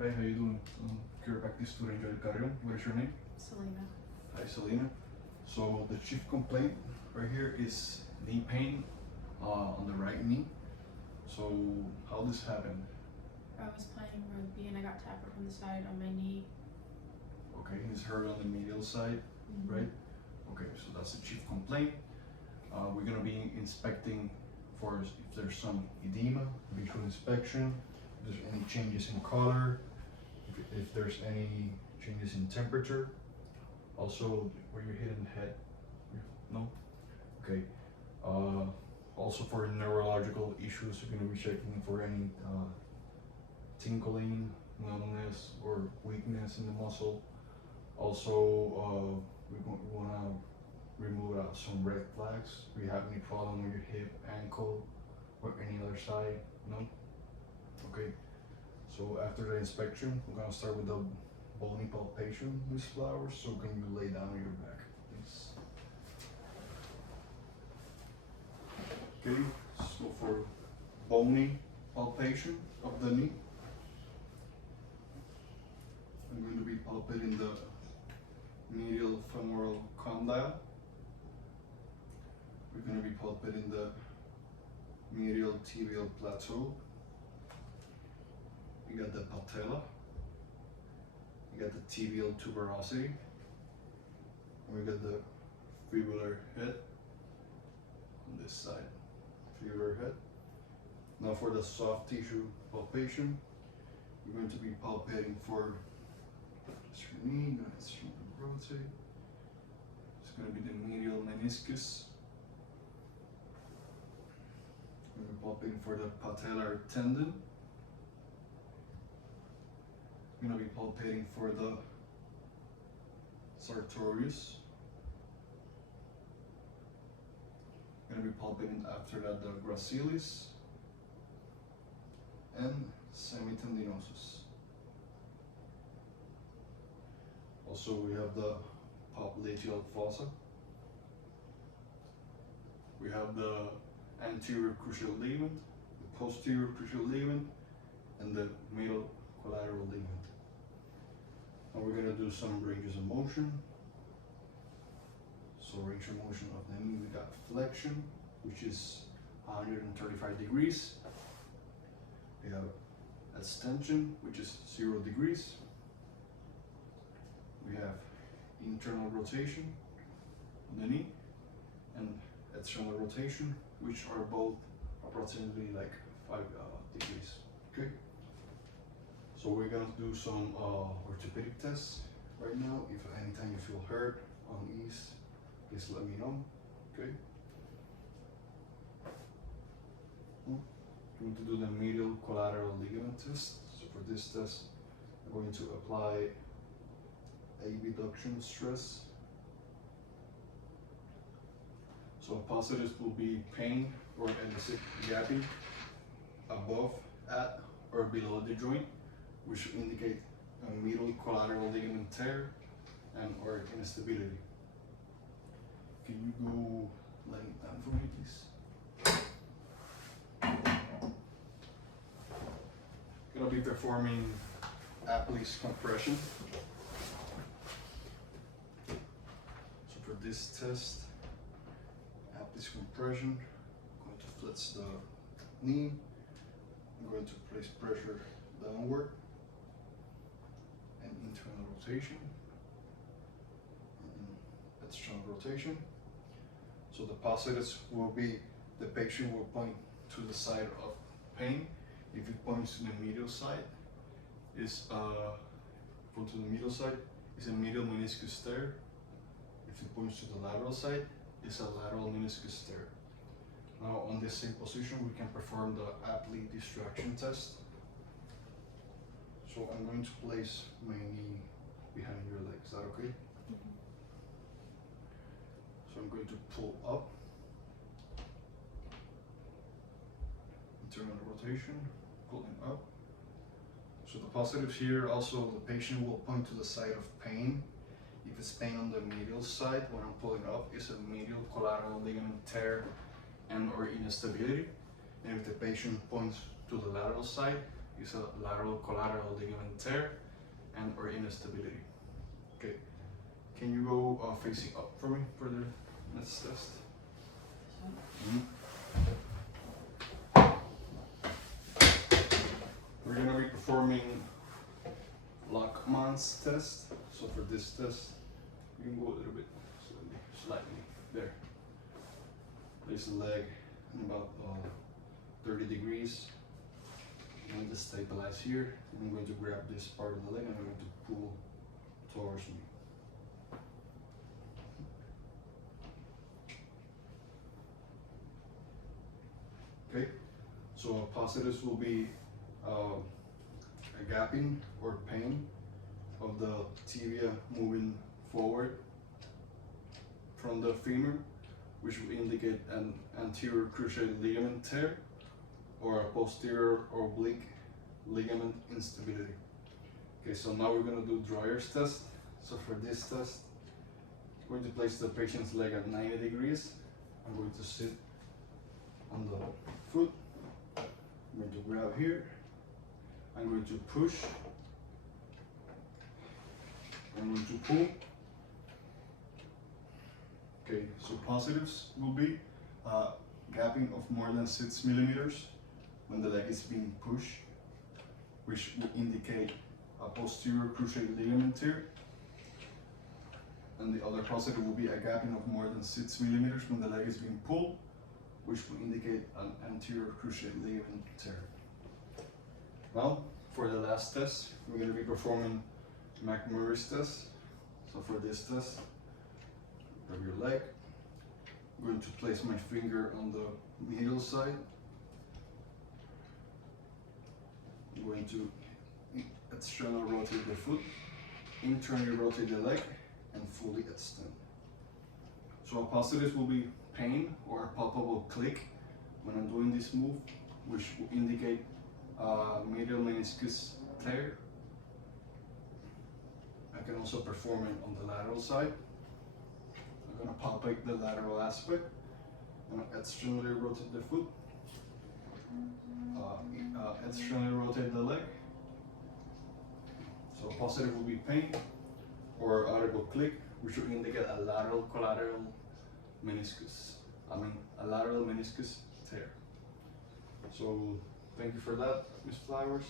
Hey, how you doing? Chiropractic student Joel Carrion. What is your name? Selena. Hi, Selena. So the chief complaint right here is knee pain on the right knee. So how this happened? I was playing rugby and I got tackled from the side on my knee. Okay, he's hurt on the medial side, right? Okay, so that's the chief complaint. We're gonna be inspecting for if there's some edema, visual inspection, if there's any changes in color, if there's any changes in temperature. Also, where you're hitting the head. No? Okay. Also for neurological issues, you're gonna be checking for any tingling, numbness, or weakness in the muscle. Also, we wanna remove some red flags. Do you have any problem with your hip, ankle, or any other side? No? Okay. So after the inspection, we're gonna start with the bony palpation, Miss Flowers. So can you lay down on your back, please? Okay, so for bony palpation of the knee, I'm going to be palpating the medial femoral condyle. We're going to be palpating the medial tibial plateau. We got the patella. We got the tibial tuberosity. We got the fibular head on this side. Fibular head. Now for the soft tissue palpation, we're going to be palpating for just your knee, nice rotate. It's going to be the medial meniscus. We're palpating for the patellar tendon. We're going to be palpating for the sartorius. We're going to be palpating after that the gracilis and semitendinosus. Also, we have the popliteal fossa. We have the anterior cruciate ligament, the posterior cruciate ligament, and the middle collateral ligament. And we're going to do some ranges of motion. So range of motion of the knee, we got flexion, which is 135 degrees. We have extension, which is 0 degrees. We have internal rotation on the knee and external rotation, which are both approximately like 5 degrees. Okay. So we're gonna do some orthopedic tests right now. If anytime you feel hurt, unease, please let me know. Okay. I'm going to do the medial collateral ligament test. So for this test, I'm going to apply abduction stress. So positives will be pain or elicit gapping above, at, or below the joint, which will indicate a medial collateral ligament tear and or instability. Can you go laying down for me, please? Gonna be performing Apley's compression. So for this test, Apley's compression, I'm going to flex the knee. I'm going to place pressure downward and internal rotation and external rotation. So the positives will be the patient will point to the side of pain. If it points to the medial side, is point to the medial side is a medial meniscus tear. If it points to the lateral side, it's a lateral meniscus tear. Now on this same position, we can perform the Apley distraction test. So I'm going to place my knee behind your leg. Is that okay? So I'm going to pull up, internal rotation, pulling up. So the positives here, also the patient will point to the side of pain. If it's pain on the medial side, when I'm pulling up, it's a medial collateral ligament tear and or instability. And if the patient points to the lateral side, is a lateral collateral ligament tear and or instability. Okay, can you go facing up for me for the next test? Mhm. We're gonna be performing Lachmann's test. So for this test, you can go a little bit slightly there. Place the leg in about 30 degrees. I'm going to stabilize here. I'm going to grab this part of the leg and I'm going to pull towards me. Okay, so positives will be a gapping or pain of the tibia moving forward from the femur, which will indicate an anterior cruciate ligament tear or a posterior oblique ligament instability. Okay, so now we're going to do Dreyer's test. So for this test, I'm going to place the patient's leg at 90 degrees. I'm going to sit on the foot. I'm going to grab here. I'm going to push. I'm going to pull. Okay, so positives will be gapping of more than 6 millimeters when the leg is being pushed, which will indicate a posterior cruciate ligament tear. And the other positive will be a gapping of more than 6 millimeters when the leg is being pulled, which will indicate an anterior cruciate ligament tear. Now, for the last test, we're going to be performing McMurray's test. So for this test, grab your leg. I'm going to place my finger on the medial side. I'm going to external rotate the foot, internally rotate the leg, and fully extend. So a positive will be pain or a palpable click when I'm doing this move, which will indicate medial meniscus tear. I can also perform it on the lateral side. I'm going to palpate the lateral aspect. I'm going to externally rotate the foot, externally rotate the leg. So positive will be pain or audible click, which will indicate a lateral collateral meniscus. A lateral meniscus tear. So thank you for that, Ms. Flowers.